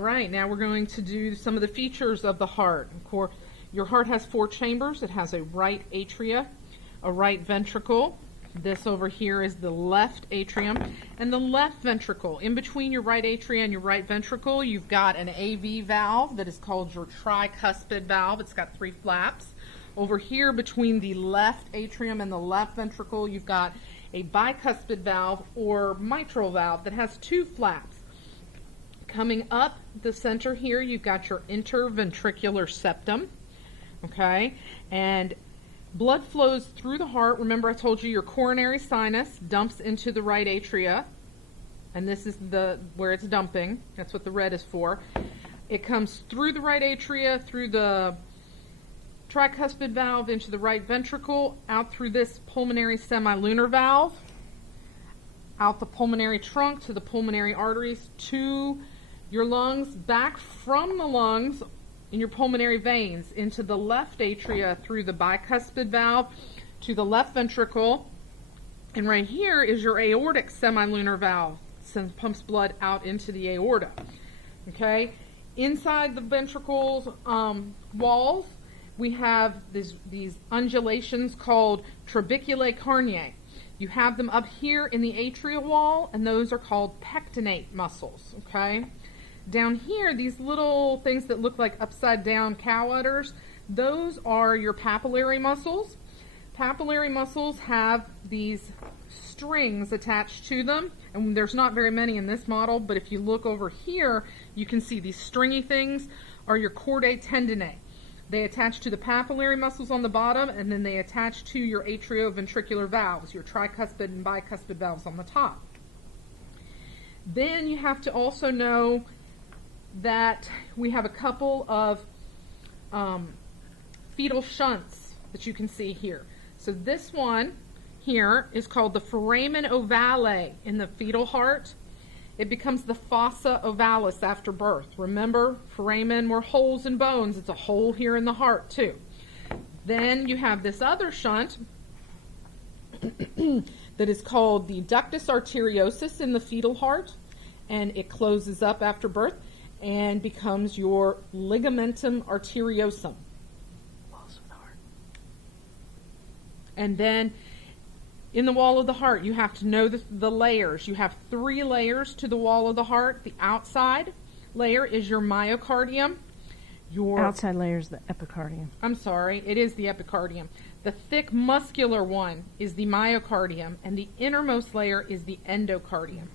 Right, now we're going to do some of the features of the heart. Of course, your heart has 4 chambers. It has a right atria, a right ventricle. This over here is the left atrium and the left ventricle. In between your right atria and your right ventricle, you've got an AV valve that is called your tricuspid valve. It's got 3 flaps. Over here between the left atrium and the left ventricle, you've got a bicuspid valve or mitral valve that has 2 flaps. Coming up the center here, you've got your interventricular septum, okay? And blood flows through the heart. Remember I told you your coronary sinus dumps into the right atria, and this is where it's dumping. That's what the red is for. It comes through the right atria, through the tricuspid valve into the right ventricle, out through this pulmonary semilunar valve, out the pulmonary trunk to the pulmonary arteries to your lungs, back from the lungs in your pulmonary veins into the left atria through the bicuspid valve to the left ventricle, and right here is your aortic semilunar valve. It pumps blood out into the aorta. Okay, inside the ventricle's walls, we have these undulations called trabeculae carneae. You have them up here in the atrial wall, and those are called pectinate muscles. Okay. Down here, these little things that look like upside down cow udders, those are your papillary muscles. Papillary muscles have these strings attached to them, and there's not very many in this model, but if you look over here, you can see these stringy things are your chordae tendineae. They attach to the papillary muscles on the bottom, and then they attach to your atrioventricular valves, your tricuspid and bicuspid valves on the top. Then you have to also know that we have a couple of fetal shunts that you can see here. So this one here is called the foramen ovale in the fetal heart. It becomes the fossa ovalis after birth. Remember, foramen were holes and bones. It's a hole here in the heart too. Then you have this other shunt that is called the Ductus Arteriosus in the fetal heart, and it closes up after birth and becomes your ligamentum arteriosum. And then in the wall of the heart, you have to know the layers. You have 3 layers to the wall of the heart. The outside layer is your myocardium. Your outside layer is the epicardium. I'm sorry, it is the epicardium. The thick muscular one is the myocardium, and the innermost layer is the endocardium.